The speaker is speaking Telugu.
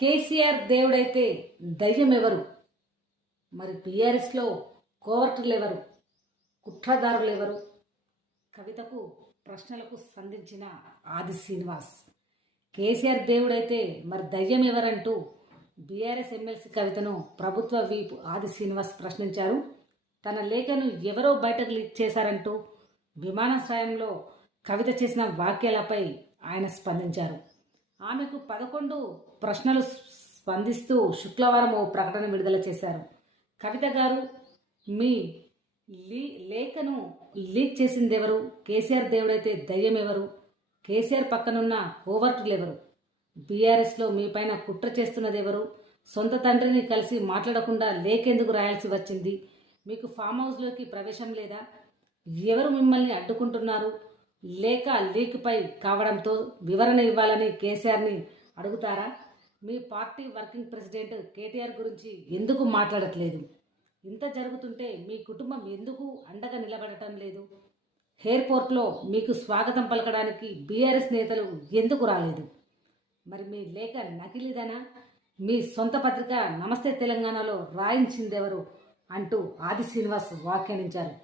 కేసీఆర్ దేవుడైతే దయ్యం ఎవరు? మరి బీఆర్ఎస్లో కోవర్టులు ఎవరు? కుట్రదారులు ఎవరు? కవితకు ప్రశ్నలకు సంధించిన ఆది శ్రీనివాస్. కేసీఆర్ దేవుడైతే మరి దయ్యం ఎవరంటూ బీఆర్ఎస్ ఎమ్మెల్సీ కవితను ప్రభుత్వ వీపు ఆది శ్రీనివాస్ ప్రశ్నించారు. తన లేఖను ఎవరో బయటకు లీక్ చేశారంటూ విమానాశ్రయంలో కవిత చేసిన వ్యాఖ్యలపై ఆయన స్పందించారు. ఆమెకు 11 ప్రశ్నలు స్పందిస్తూ శుక్రవారం ఓ ప్రకటన విడుదల చేశారు. కవిత గారు, మీ లేఖను లీక్ చేసింది ఎవరు? కేసీఆర్ దేవుడైతే దయ్యం ఎవరు? కేసీఆర్ పక్కనున్న కోవర్టులు ఎవరు? బీఆర్ఎస్లో మీ పైన కుట్ర చేస్తున్నది ఎవరు? సొంత తండ్రిని కలిసి మాట్లాడకుండా లేఖెందుకు రాయాల్సి వచ్చింది? మీకు ఫామ్ హౌస్లోకి ప్రవేశం లేదా? ఎవరు మిమ్మల్ని అడ్డుకుంటున్నారు? లేఖ లీక్పై కావడంతో వివరణ ఇవ్వాలని కేసీఆర్ని అడుగుతారా? మీ పార్టీ వర్కింగ్ ప్రెసిడెంట్ కేటీఆర్ గురించి ఎందుకు మాట్లాడట్లేదు? ఇంత జరుగుతుంటే మీ కుటుంబం ఎందుకు అండగా నిలబడటం లేదు? ఎయిర్పోర్ట్లో మీకు స్వాగతం పలకడానికి బీఆర్ఎస్ నేతలు ఎందుకు రాలేదు? మరి మీ లేఖ నకిలీదనా? మీ సొంత పత్రిక నమస్తే తెలంగాణలో రాయించిందెవరు అంటూ ఆది శ్రీనివాస్ వ్యాఖ్యానించారు.